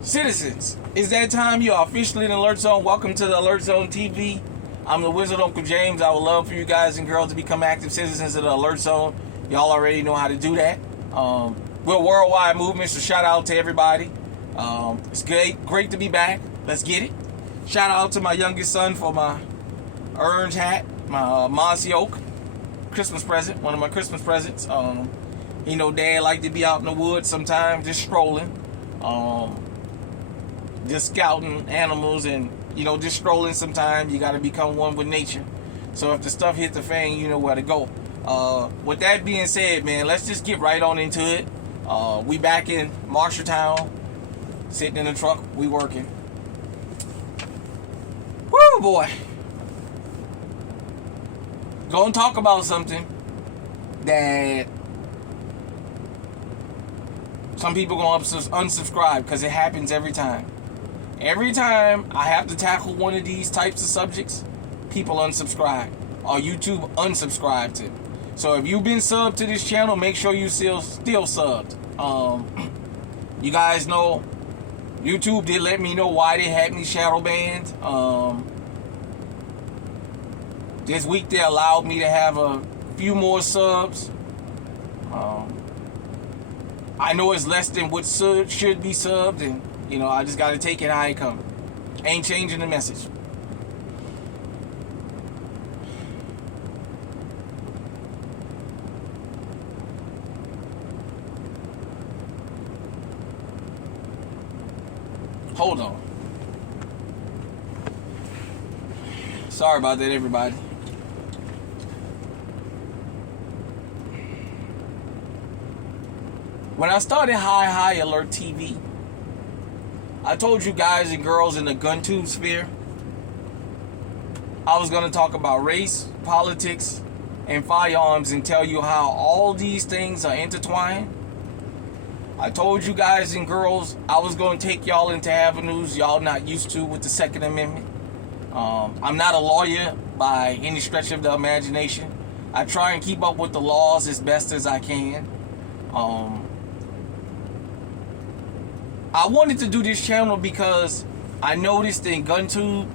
Citizens, it's that time. You are officially in Alert Zone. Welcome to the Alert Zone TV. I'm the Wizard Uncle James. I would love for you guys and girls to become active citizens of the Alert Zone. Y'all already know how to do that. We're a worldwide movement, so shout out to everybody. It's great to be back. Let's get it. Shout out to my youngest son for my orange hat, my Mossy Oak Christmas present, one of my Christmas presents. Dad like to be out in the woods sometimes, just strolling. Just scouting animals and, just strolling sometimes. You got to become one with nature. So if the stuff hits the fan, you know where to go. With that being said, man, let's just get right on into it. We back in Marshalltown, sitting in the truck, we working. Woo, boy. Gonna talk about something that some people gonna unsubscribe because it happens every time. Every time I have to tackle one of these types of subjects, people unsubscribe or YouTube unsubscribe to. So if you've been subbed to this channel, make sure you still subbed. You guys know YouTube did let me know why they had me shadow banned. This week they allowed me to have a few more subs. I know it's less than what should be subbed, and I just got to take it how it comes. Ain't changing the message. Hold on. Sorry about that, everybody. When I started High Alert TV, I told you guys and girls in the gun tube sphere, I was going to talk about race, politics, and firearms and tell you how all these things are intertwined. I told you guys and girls I was going to take y'all into avenues y'all not used to with the Second Amendment. I'm not a lawyer by any stretch of the imagination. I try and keep up with the laws as best as I can. I wanted to do this channel because I noticed in GunTube,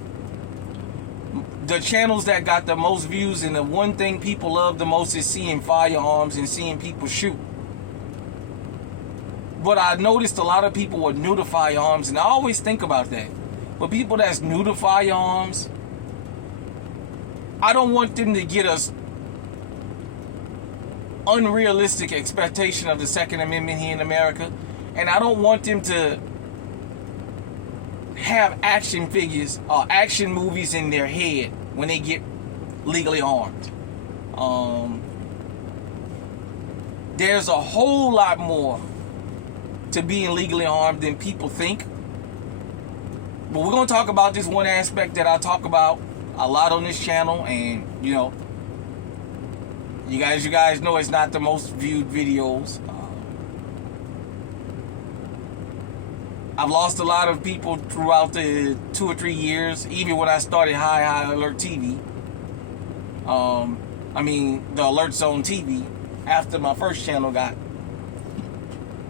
the channels that got the most views and the one thing people love the most is seeing firearms and seeing people shoot. But I noticed a lot of people were new to firearms, and I always think about that. But people that's new to firearms, I don't want them to get us unrealistic expectation of the Second Amendment here in America. And I don't want them to have action figures or action movies in their head when they get legally armed. There's a whole lot more to being legally armed than people think. But we're going to talk about this one aspect that I talk about a lot on this channel. And, you guys know it's not the most viewed videos. I've lost a lot of people throughout the 2 or 3 years, even when I started High Alert TV. The Alert Zone TV, after my first channel got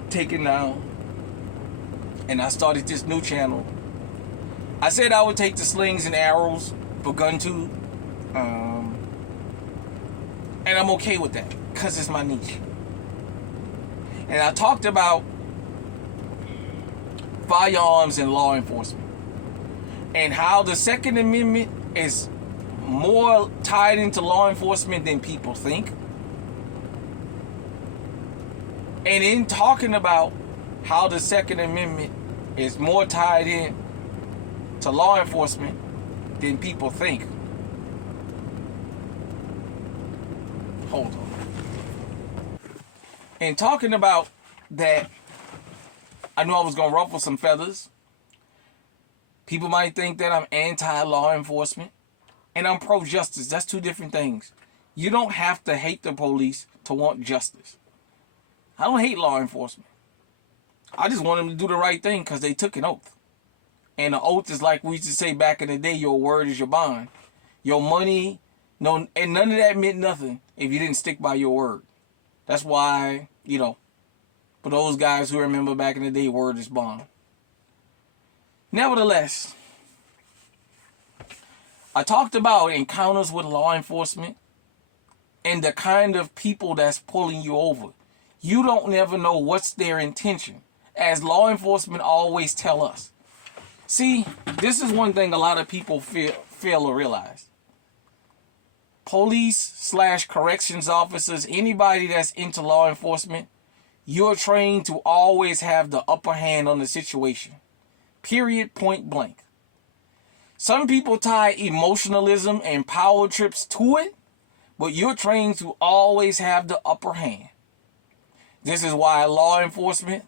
taken down, and I started this new channel. I said I would take the slings and arrows for GunTube, and I'm okay with that, because it's my niche. And I talked about firearms and law enforcement, and how the Second Amendment is more tied into law enforcement than people think. And in talking about how the Second Amendment is more tied in to law enforcement than people think. Hold on. And talking about that, I knew I was going to ruffle some feathers. People might think that I'm anti-law enforcement, and I'm pro-justice. That's two different things. You don't have to hate the police to want justice. I don't hate law enforcement. I just want them to do the right thing because they took an oath. And an oath is like we used to say back in the day, your word is your bond. Your money, no, and none of that meant nothing if you didn't stick by your word. That's why, for those guys who remember back in the day, word is bond. Nevertheless, I talked about encounters with law enforcement and the kind of people that's pulling you over. You don't never know what's their intention, as law enforcement always tell us. See, this is one thing a lot of people fail to realize. Police/corrections officers, anybody that's into law enforcement, you're trained to always have the upper hand on the situation. Period, point blank. Some people tie emotionalism and power trips to it, but you're trained to always have the upper hand. This is why law enforcement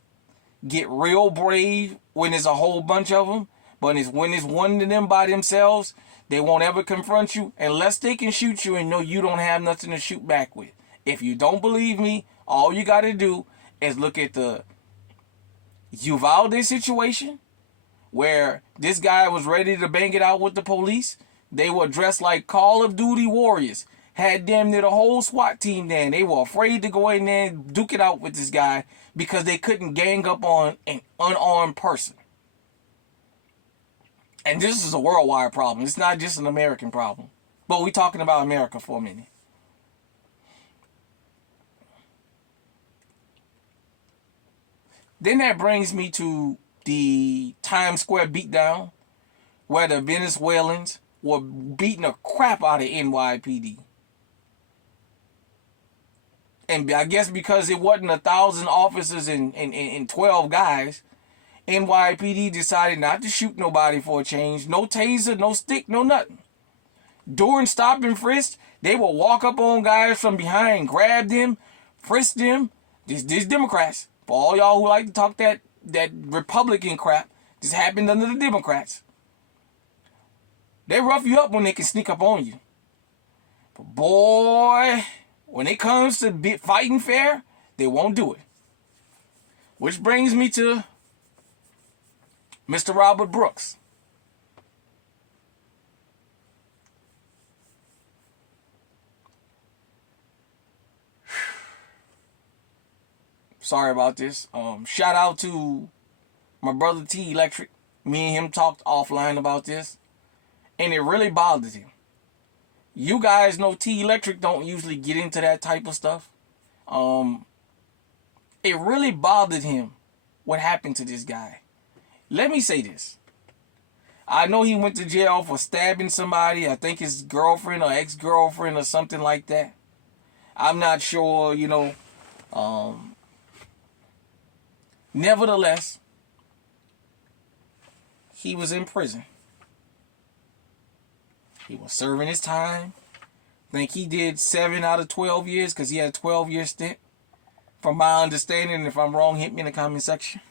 get real brave when there's a whole bunch of them, but when it's one of them by themselves, they won't ever confront you unless they can shoot you and know you don't have nothing to shoot back with. If you don't believe me, all you got to do is look at the Uvalde situation, where this guy was ready to bang it out with the police. They were dressed like Call of Duty warriors. Had damn near the whole SWAT team there. And they were afraid to go in there and duke it out with this guy because they couldn't gang up on an unarmed person. And this is a worldwide problem. It's not just an American problem. But we're talking about America for a minute. Then that brings me to the Times Square beatdown, where the Venezuelans were beating the crap out of NYPD. And I guess because it wasn't 1,000 officers and 12 guys, NYPD decided not to shoot nobody for a change. No taser, no stick, no nothing. During stop and frisk, they will walk up on guys from behind, grab them, frisk them. These Democrats, for all y'all who like to talk that Republican crap, this happened under the Democrats. They rough you up when they can sneak up on you. But boy, when it comes to fighting fair, they won't do it. Which brings me to Mr. Robert Brooks. Sorry about this. Shout out to my brother T Electric. Me and him talked offline about this, and it really bothered him. You guys know T Electric don't usually get into that type of stuff. It really bothered him what happened to this guy. Let me say this. I know he went to jail for stabbing somebody. I think his girlfriend or ex-girlfriend or something like that. I'm not sure, Nevertheless, he was in prison. He was serving his time. I think he did 7 out of 12 years because he had a 12-year stint. From my understanding, if I'm wrong, hit me in the comment section.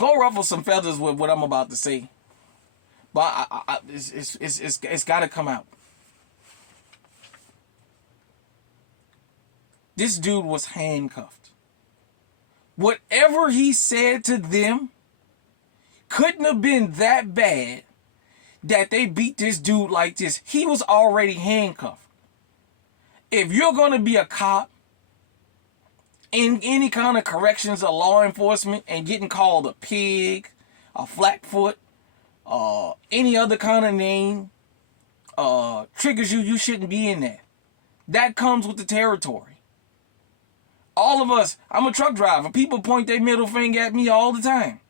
Go ruffle some feathers with what I'm about to say. But it's got to come out. This dude was handcuffed. Whatever he said to them couldn't have been that bad that they beat this dude like this. He was already handcuffed. If you're going to be a cop in any kind of corrections or law enforcement and getting called a pig, a flatfoot, any other kind of name, triggers you shouldn't be in that. That comes with the territory. All of us, I'm a truck driver. People point their middle finger at me all the time.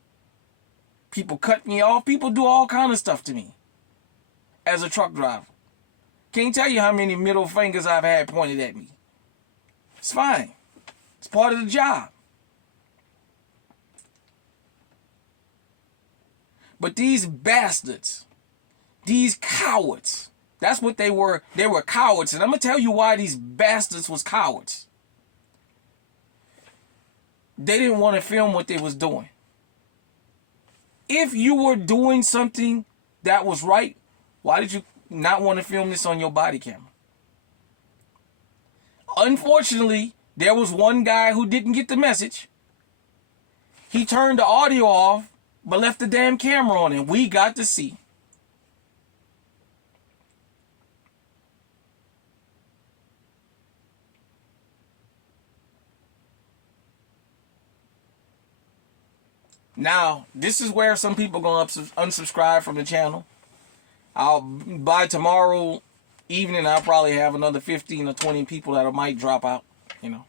People cut me off. People do all kind of stuff to me as a truck driver. Can't tell you how many middle fingers I've had pointed at me. It's fine. It's part of the job. But these bastards, these cowards, that's what they were. They were cowards. And I'm going to tell you why these bastards was cowards. They didn't want to film what they was doing. If you were doing something that was right, why did you not want to film this on your body camera? Unfortunately, there was one guy who didn't get the message. He turned the audio off, but left the damn camera on, and we got to see. Now, this is where some people going to unsubscribe from the channel. By tomorrow evening, I'll probably have another 15 or 20 people that might drop out, you know.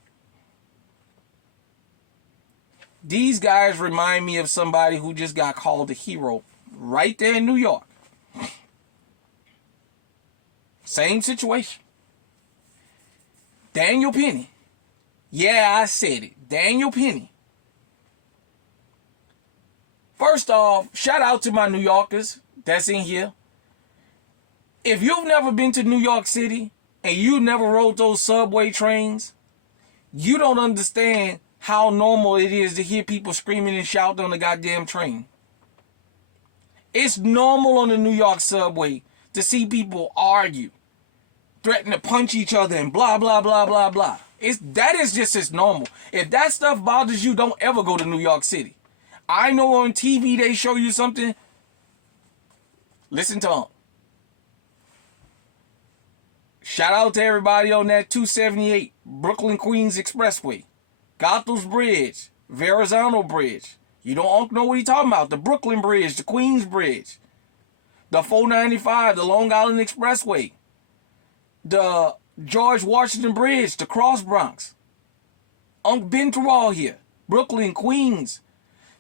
These guys remind me of somebody who just got called a hero right there in New York. Same situation. Daniel Penny. Yeah, I said it. Daniel Penny. First off, shout out to my New Yorkers that's in here. If you've never been to New York City and you never rode those subway trains, you don't understand how normal it is to hear people screaming and shouting on the goddamn train. It's normal on the New York subway to see people argue, threaten to punch each other and blah, blah, blah, blah, blah. That is just as normal. If that stuff bothers you, don't ever go to New York City. I know on TV they show you something. Listen to them. Shout out to everybody on that 278 Brooklyn Queens Expressway, Gotham's Bridge, Verrazano Bridge. You don't know what he's talking about. The Brooklyn Bridge, the Queens Bridge, the 495, the Long Island Expressway, the George Washington Bridge, the Cross Bronx. Been through all here. Brooklyn, Queens.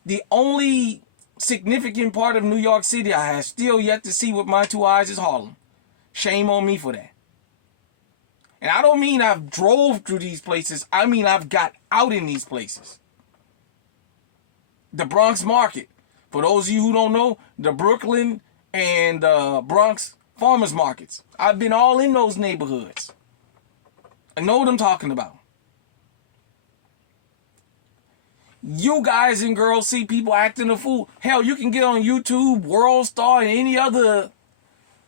The only significant part of New York City I have still yet to see with my two eyes is Harlem. Shame on me for that. And I don't mean I've drove through these places. I mean I've got out in these places. The Bronx Market. For those of you who don't know, the Brooklyn and Bronx farmers markets. I've been all in those neighborhoods. I know what I'm talking about. You guys and girls see people acting a fool. Hell, you can get on YouTube, World Star, and any other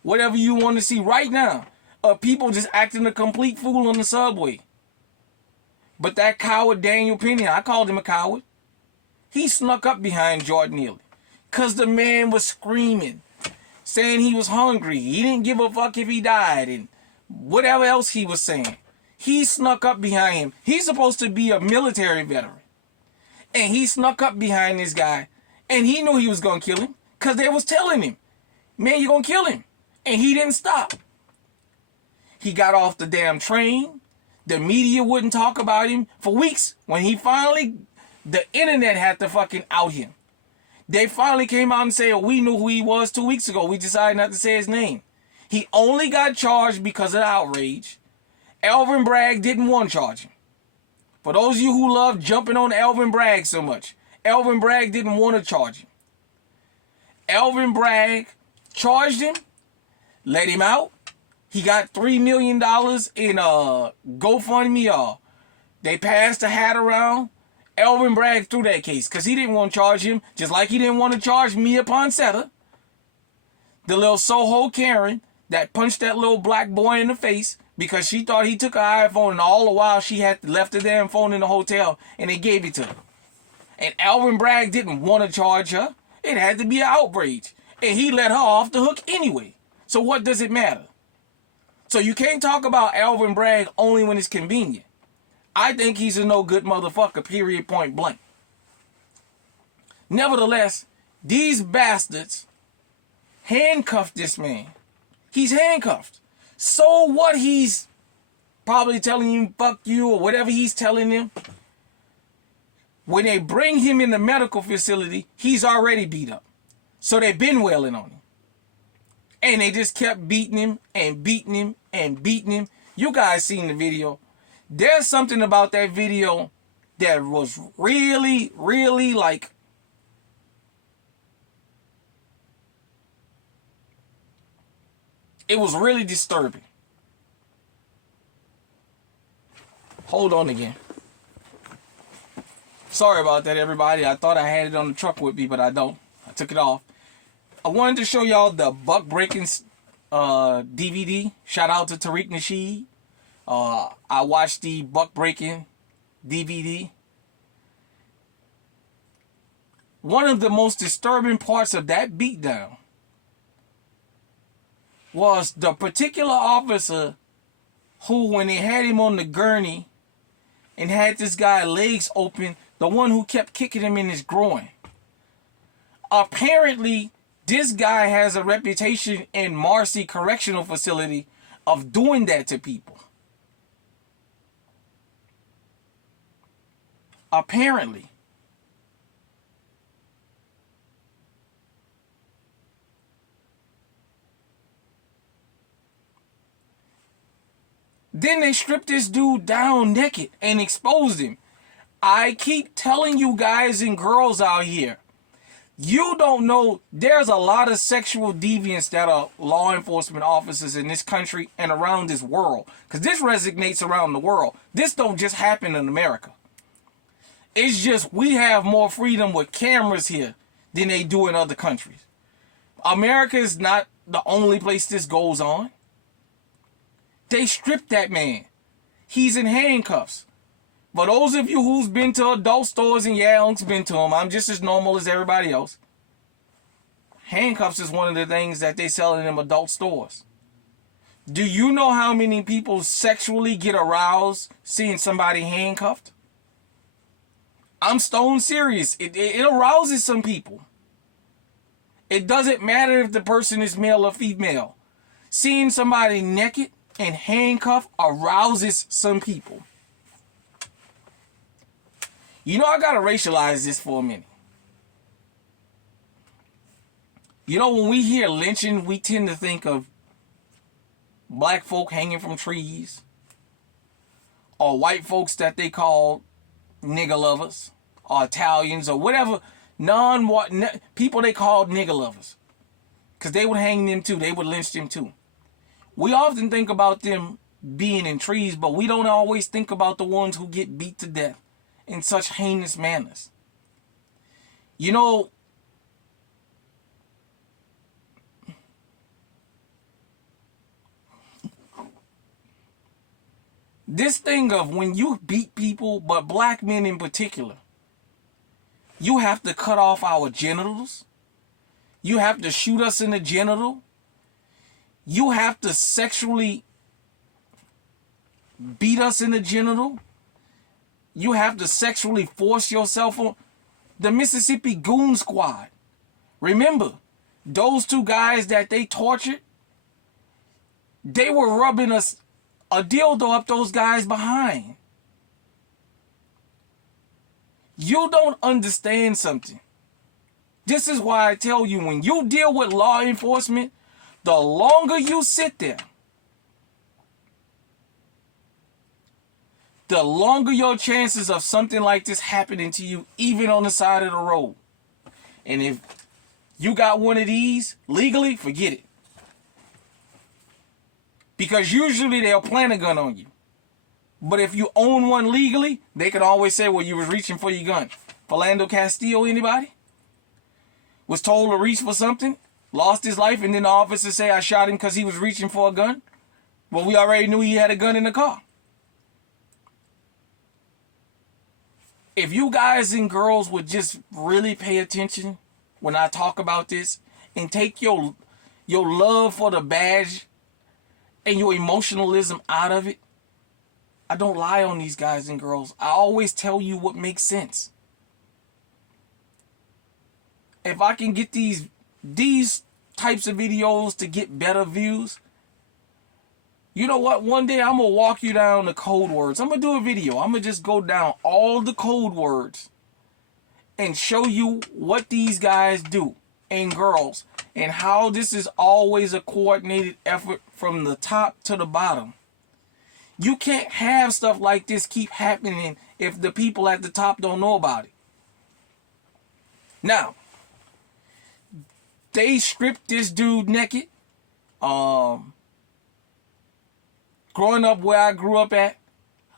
whatever you want to see right now of people just acting a complete fool on the subway. But that coward Daniel Penny, I called him a coward. He snuck up behind Jordan Neely because the man was screaming, saying he was hungry. He didn't give a fuck if he died and whatever else he was saying. He snuck up behind him. He's supposed to be a military veteran. And he snuck up behind this guy. And he knew he was going to kill him because they was telling him, man, you're going to kill him. And he didn't stop. He got off the damn train. The media wouldn't talk about him for weeks. When he finally, the internet had to fucking out him. They finally came out and said, oh, we knew who he was 2 weeks ago. We decided not to say his name. He only got charged because of the outrage. Alvin Bragg didn't want to charge him. For those of you who love jumping on Alvin Bragg so much, Alvin Bragg didn't want to charge him. Alvin Bragg charged him, let him out. He got $3 million in GoFundMe. They passed the hat around. Alvin Bragg threw that case because he didn't want to charge him, just like he didn't want to charge Mia Poncetta, the little Soho Karen that punched that little black boy in the face because she thought he took her iPhone, and all the while she had left the damn phone in the hotel and they gave it to her. And Alvin Bragg didn't want to charge her. It had to be an outrage. And he let her off the hook anyway. So what does it matter? So you can't talk about Alvin Bragg only when it's convenient. I think he's a no good motherfucker, period, point blank. Nevertheless, these bastards handcuffed this man. He's handcuffed. So what he's probably telling him, fuck you, or whatever he's telling them. When they bring him in the medical facility, he's already beat up. So they've been wailing on him. And they just kept beating him and beating him and beating him. You guys seen the video. There's something about that video that was really, really like, it was really disturbing. Hold on again. Sorry about that, everybody. I thought I had it on the truck with me, but I don't. I took it off. I wanted to show y'all the Buck Breaking DVD. Shout out to Tariq Nasheed. I watched the Buck Breaking DVD. One of the most disturbing parts of that beatdown was the particular officer who, when they had him on the gurney and had this guy legs open, the one who kept kicking him in his groin. Apparently, this guy has a reputation in Marcy Correctional Facility of doing that to people. Apparently. Then they stripped this dude down naked and exposed him. I keep telling you guys and girls out here, you don't know there's a lot of sexual deviants that are law enforcement officers in this country and around this world. Because this resonates around the world. This don't just happen in America. It's just we have more freedom with cameras here than they do in other countries. America is not the only place this goes on. They stripped that man. He's in handcuffs. For those of you who's been to adult stores, and yeah, Unc's been to them, I'm just as normal as everybody else. Handcuffs is one of the things that they sell in them adult stores. Do you know how many people sexually get aroused seeing somebody handcuffed? I'm stone serious. It arouses some people. It doesn't matter if the person is male or female. Seeing somebody naked and handcuffed arouses some people. You know, I gotta racialize this for a minute. You know, when we hear lynching, we tend to think of black folk hanging from trees, or white folks that they call nigger lovers, or Italians, or whatever non-white people they called nigger lovers, because they would hang them too. They would lynch them too. We often think about them being in trees, but we don't always think about the ones who get beat to death in such heinous manners. You know, this thing of when you beat people, but black men in particular, you have to cut off our genitals. You have to shoot us in the genital. You have to sexually beat us in the genital. You have to sexually force yourself on. The Mississippi Goon Squad. Remember, those two guys that they tortured, they were rubbing a dildo up those guys behind. You don't understand something. This is why I tell you, when you deal with law enforcement, the longer you sit there, the longer your chances of something like this happening to you, even on the side of the road. And if you got one of these legally, forget it. Because usually they'll plant a gun on you. But if you own one legally, they can always say, well, you was reaching for your gun. Philando Castillo, anybody? Was told to reach for something, lost his life, and then the officer say, I shot him because he was reaching for a gun. Well, we already knew he had a gun in the car. If you guys and girls would just really pay attention when I talk about this and take your love for the badge and your emotionalism out of it, I don't lie on these guys and girls. I always tell you what makes sense. If I can get these types of videos to get better views, you know what? One day I'm going to walk you down the code words. I'm going to do a video. I'm going to just go down all the code words and show you what these guys do and girls and how this is always a coordinated effort from the top to the bottom. You can't have stuff like this keep happening if the people at the top don't know about it. Now, they stripped this dude naked. Growing up where I grew up at,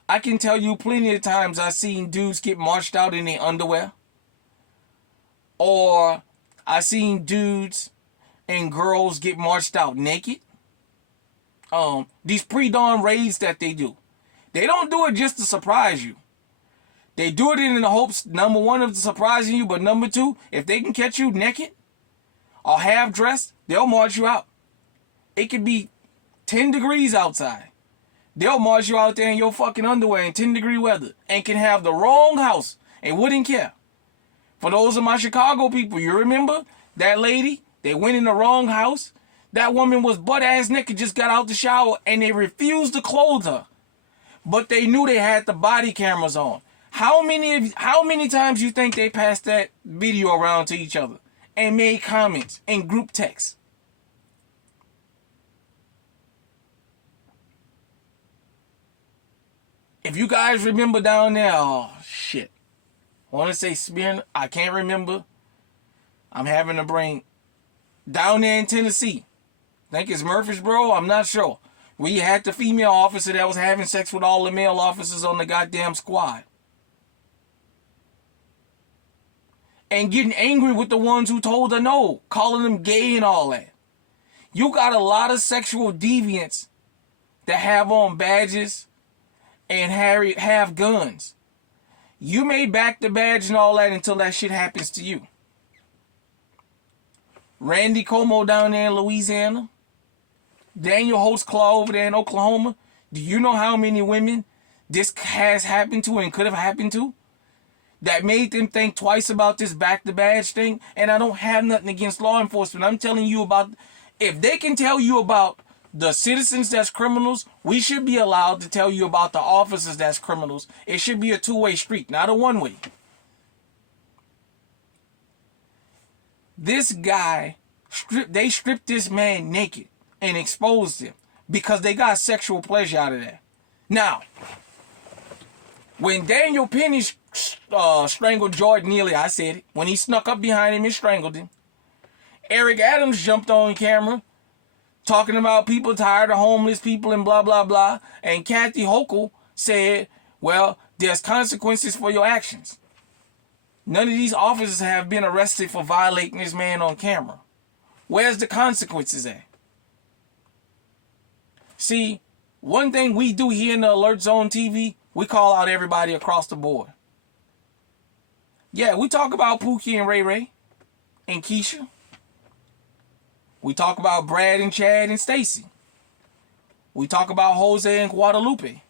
I can tell you plenty of times I seen dudes get marched out in their underwear. Or I seen dudes and girls get marched out naked. These pre-dawn raids that they do, they don't do it just to surprise you. They do it in the hopes, number one, of surprising you, but number two, if they can catch you naked or half dressed, they'll march you out. It could be 10 degrees outside. They'll march you out there in your fucking underwear in 10-degree weather and can have the wrong house and wouldn't care. For those of my Chicago people, you remember that lady? They went in the wrong house. That woman was butt-ass naked, just got out the shower, and they refused to clothe her. But they knew they had the body cameras on. How many times you think they passed that video around to each other and made comments in group texts? If you guys remember down there, oh shit. I want to say Smyrna, I can't remember. I'm having a brain. Down there in Tennessee, I think it's Murfreesboro, I'm not sure. We had the female officer that was having sex with all the male officers on the goddamn squad. And getting angry with the ones who told her no, calling them gay and all that. You got a lot of sexual deviants that have on badges and have guns. You may back the badge and all that until that shit happens to you. Randy Como down there in Louisiana. Daniel Holtzclaw over there in Oklahoma. Do you know how many women this has happened to and could have happened to? That made them think twice about this back the badge thing. And I don't have nothing against law enforcement. I'm telling you about, if they can tell you about the citizens that's criminals, we should be allowed to tell you about the officers that's criminals. It should be a two-way street, not a one-way. This guy, they stripped this man naked and exposed him because they got sexual pleasure out of that. Now, when Daniel Penny strangled Jordan Neely, I said it, when he snuck up behind him and strangled him, Eric Adams jumped on camera talking about people tired of homeless people and blah, blah, blah. And Kathy Hochul said, well, there's consequences for your actions. None of these officers have been arrested for violating this man on camera. Where's the consequences at? See, one thing we do here in the Alert Zone TV, we call out everybody across the board. Yeah, we talk about Pookie and Ray Ray and Keisha. We talk about Brad and Chad and Stacy. We talk about Jose and Guadalupe.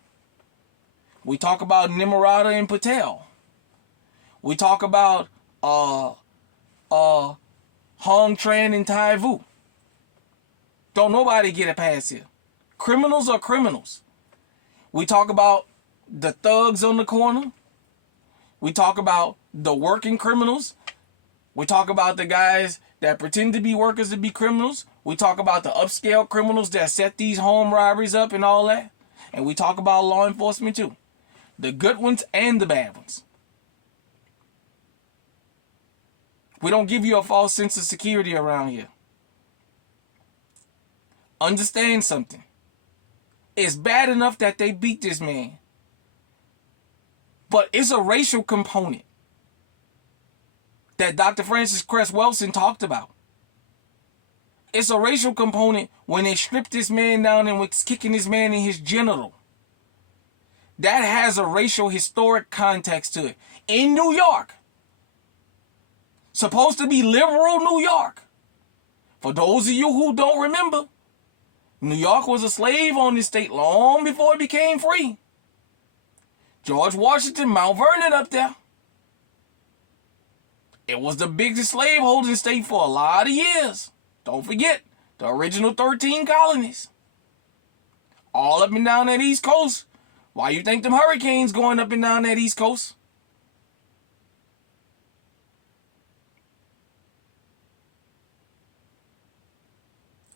We talk about Nimrata and Patel. We talk about Hong Tran and Tai Vu. Don't nobody get a pass here. Criminals are criminals. We talk about the thugs on the corner. We talk about the working criminals. We talk about the guys that pretend to be workers to be criminals. We talk about the upscale criminals that set these home robberies up and all that. And we talk about law enforcement too. The good ones and the bad ones. We don't give you a false sense of security around here. Understand something. It's bad enough that they beat this man. But it's a racial component that Dr. Francis Cress Welsing talked about. It's a racial component when they stripped this man down and was kicking this man in his genital. That has a racial historic context to it. In New York. Supposed to be liberal New York. For those of you who don't remember, New York was a slave on this state long before it became free. George Washington, Mount Vernon up there. It was the biggest slaveholding state for a lot of years. Don't forget, the original 13 colonies. All up and down that East Coast. Why you think them hurricanes going up and down that East Coast?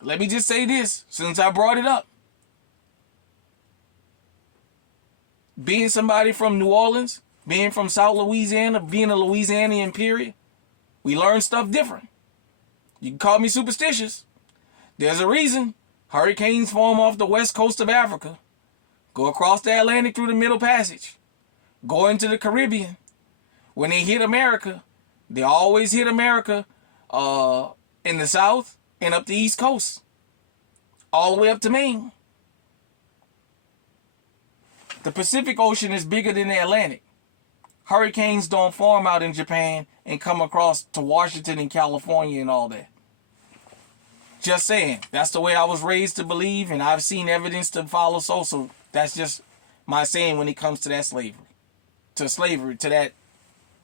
Let me just say this, since I brought it up. Being somebody from New Orleans, being from South Louisiana, being a Louisianian period, we learn stuff different. You can call me superstitious. There's a reason hurricanes form off the west coast of Africa, go across the Atlantic through the Middle Passage, go into the Caribbean. When they hit America, they always hit America in the south and up the East Coast, all the way up to Maine. The Pacific Ocean is bigger than the Atlantic. Hurricanes don't form out in Japan and come across to Washington and California and all that. Just saying, that's the way I was raised to believe, and I've seen evidence to follow so that's just my saying when it comes to that slavery, to that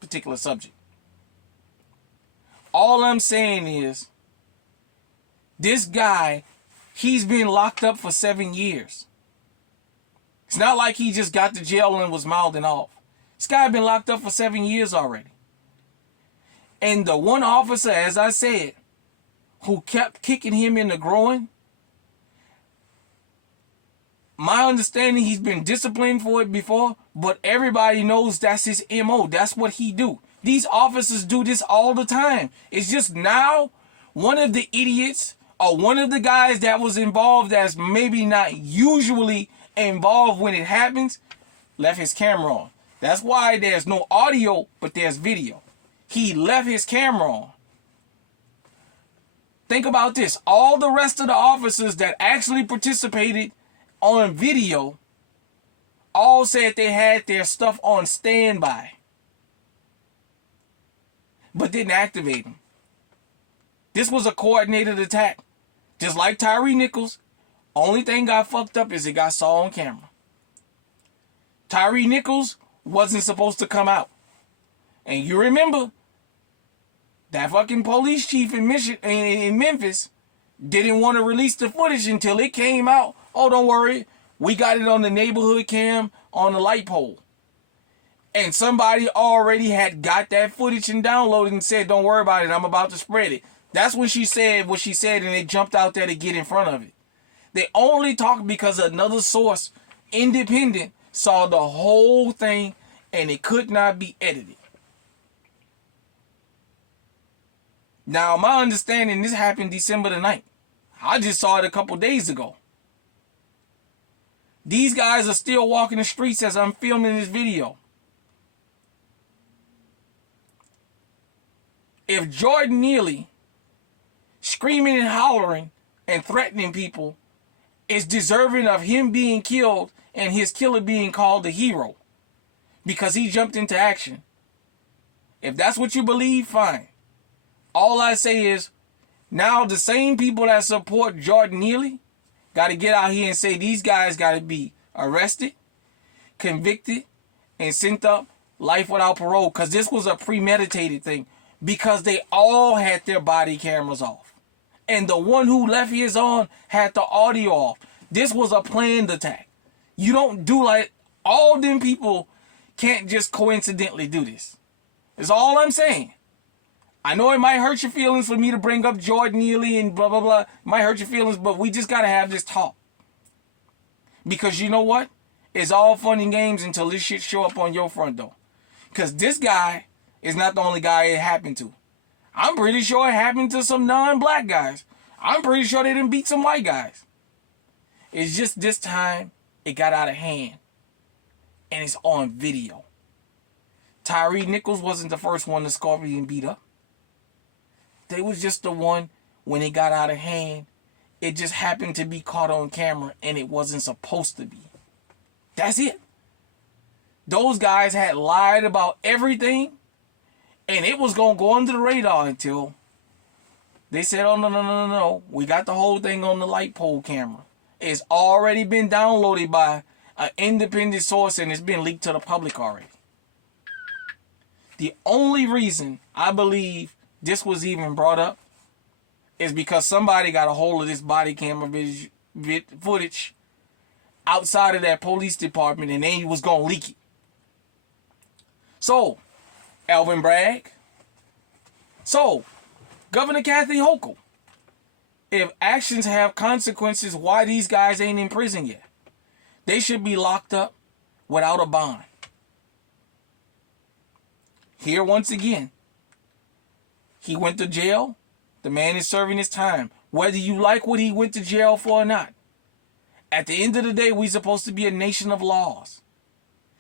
particular subject. All I'm saying is, this guy, he's been locked up for 7 years. It's not like he just got to jail and was mouthing off. This guy been locked up for 7 years already. And the one officer, as I said, who kept kicking him in the groin, my understanding, he's been disciplined for it before, but everybody knows that's his MO. That's what he do. These officers do this all the time. It's just now one of the idiots or one of the guys that was involved that's maybe not usually involved when it happens left his camera on. That's why there's no audio, but there's video. He left his camera on. Think about this. All the rest of the officers that actually participated on video all said they had their stuff on standby, but didn't activate them. This was a coordinated attack. Just like Tyree Nichols, only thing got fucked up is it got saw on camera. Tyree Nichols wasn't supposed to come out. And you remember, that fucking police chief in Memphis didn't want to release the footage until it came out. Oh, don't worry. We got it on the neighborhood cam on the light pole. And somebody already had got that footage and downloaded and said, don't worry about it. I'm about to spread it. That's when she said what she said, and they jumped out there to get in front of it. They only talked because another source, independent, saw the whole thing and it could not be edited. Now, my understanding, this happened December the 9th. I just saw it a couple days ago. These guys are still walking the streets as I'm filming this video. If Jordan Neely screaming and hollering and threatening people is deserving of him being killed and his killer being called a hero because he jumped into action, if that's what you believe, fine. All I say is, now the same people that support Jordan Neely got to get out here and say these guys got to be arrested, convicted, and sent up life without parole, because this was a premeditated thing, because they all had their body cameras off. And the one who left his on had the audio off. This was a planned attack. You don't do like, all them people can't just coincidentally do this. That's all I'm saying. I know it might hurt your feelings for me to bring up Jordan Neely and blah, blah, blah. It might hurt your feelings, but we just got to have this talk. Because you know what? It's all fun and games until this shit show up on your front door. Because this guy is not the only guy it happened to. I'm pretty sure it happened to some non-black guys. I'm pretty sure they didn't beat some white guys. It's just this time it got out of hand. And it's on video. Tyree Nichols wasn't the first one the Scorpion beat up. They was just the one when it got out of hand. It just happened to be caught on camera and it wasn't supposed to be. That's it. Those guys had lied about everything and it was going to go under the radar until they said, oh, no. We got the whole thing on the light pole camera. It's already been downloaded by an independent source and it's been leaked to the public already. The only reason I believe this was even brought up is because somebody got a hold of this body camera footage outside of that police department and they was going to leak it. So, Alvin Bragg. So, Governor Kathy Hochul. If actions have consequences, why these guys ain't in prison yet? They should be locked up without a bond. Here once again, he went to jail. The man is serving his time. Whether you like what he went to jail for or not. At the end of the day, we're supposed to be a nation of laws.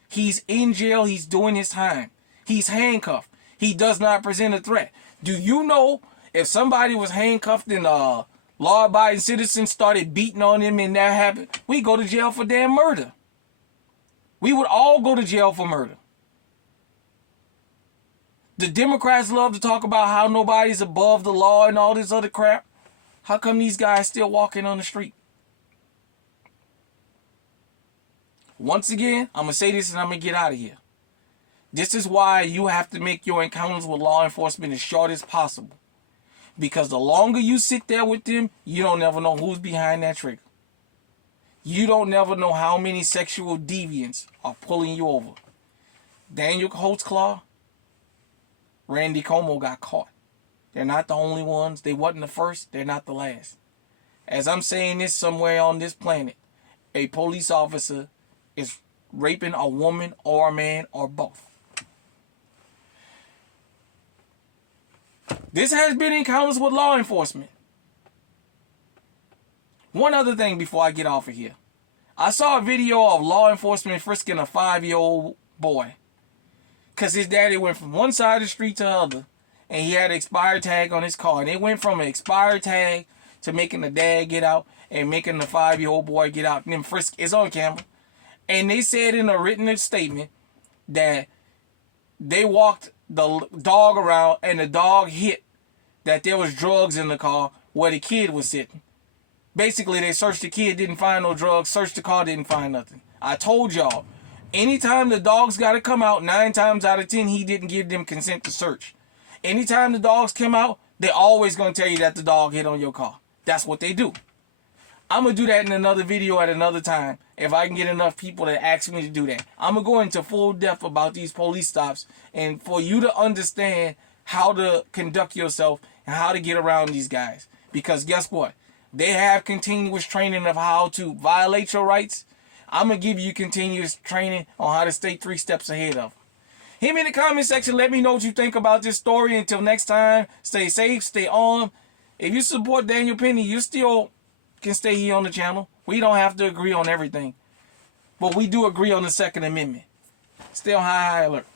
He's in jail. He's doing his time. He's handcuffed. He does not present a threat. Do you know if somebody was handcuffed and law-abiding citizens started beating on him and that happened, we go to jail for damn murder. We would all go to jail for murder. The Democrats love to talk about how nobody's above the law and all this other crap. How come these guys still walking on the street? Once again, I'm going to say this and I'm going to get out of here. This is why you have to make your encounters with law enforcement as short as possible. Because the longer you sit there with them, you don't never know who's behind that trigger. You don't never know how many sexual deviants are pulling you over. Daniel Holtzclaw, Randy Como got caught. They're not the only ones. They wasn't the first. They're not the last. As I'm saying this, somewhere on this planet, a police officer is raping a woman or a man or both. This has been Encounters with Law Enforcement. One other thing before I get off of here. I saw a video of law enforcement frisking a 5-year-old boy. Because his daddy went from one side of the street to the other. And he had an expired tag on his car. And they went from an expired tag to making the dad get out and making the 5-year-old boy get out. And then frisk is on camera. And they said in a written statement that they walked the dog around and the dog hit that there was drugs in the car where the kid was sitting. Basically, they searched the kid, didn't find no drugs. Searched the car, didn't find nothing. I told y'all, anytime the dogs got to come out, 9 times out of 10, he didn't give them consent to search. Anytime the dogs come out, they're always going to tell you that the dog hit on your car. That's what they do. I'm going to do that in another video at another time if I can get enough people that ask me to do that. I'm going to go into full depth about these police stops and for you to understand how to conduct yourself and how to get around these guys. Because guess what? They have continuous training of how to violate your rights. I'm going to give you continuous training on how to stay 3 steps ahead of them. Hit me in the comment section. Let me know what you think about this story. Until next time, stay safe, stay armed. If you support Daniel Penny, you still can stay here on the channel. We don't have to agree on everything. But we do agree on the Second Amendment. Stay on high alert.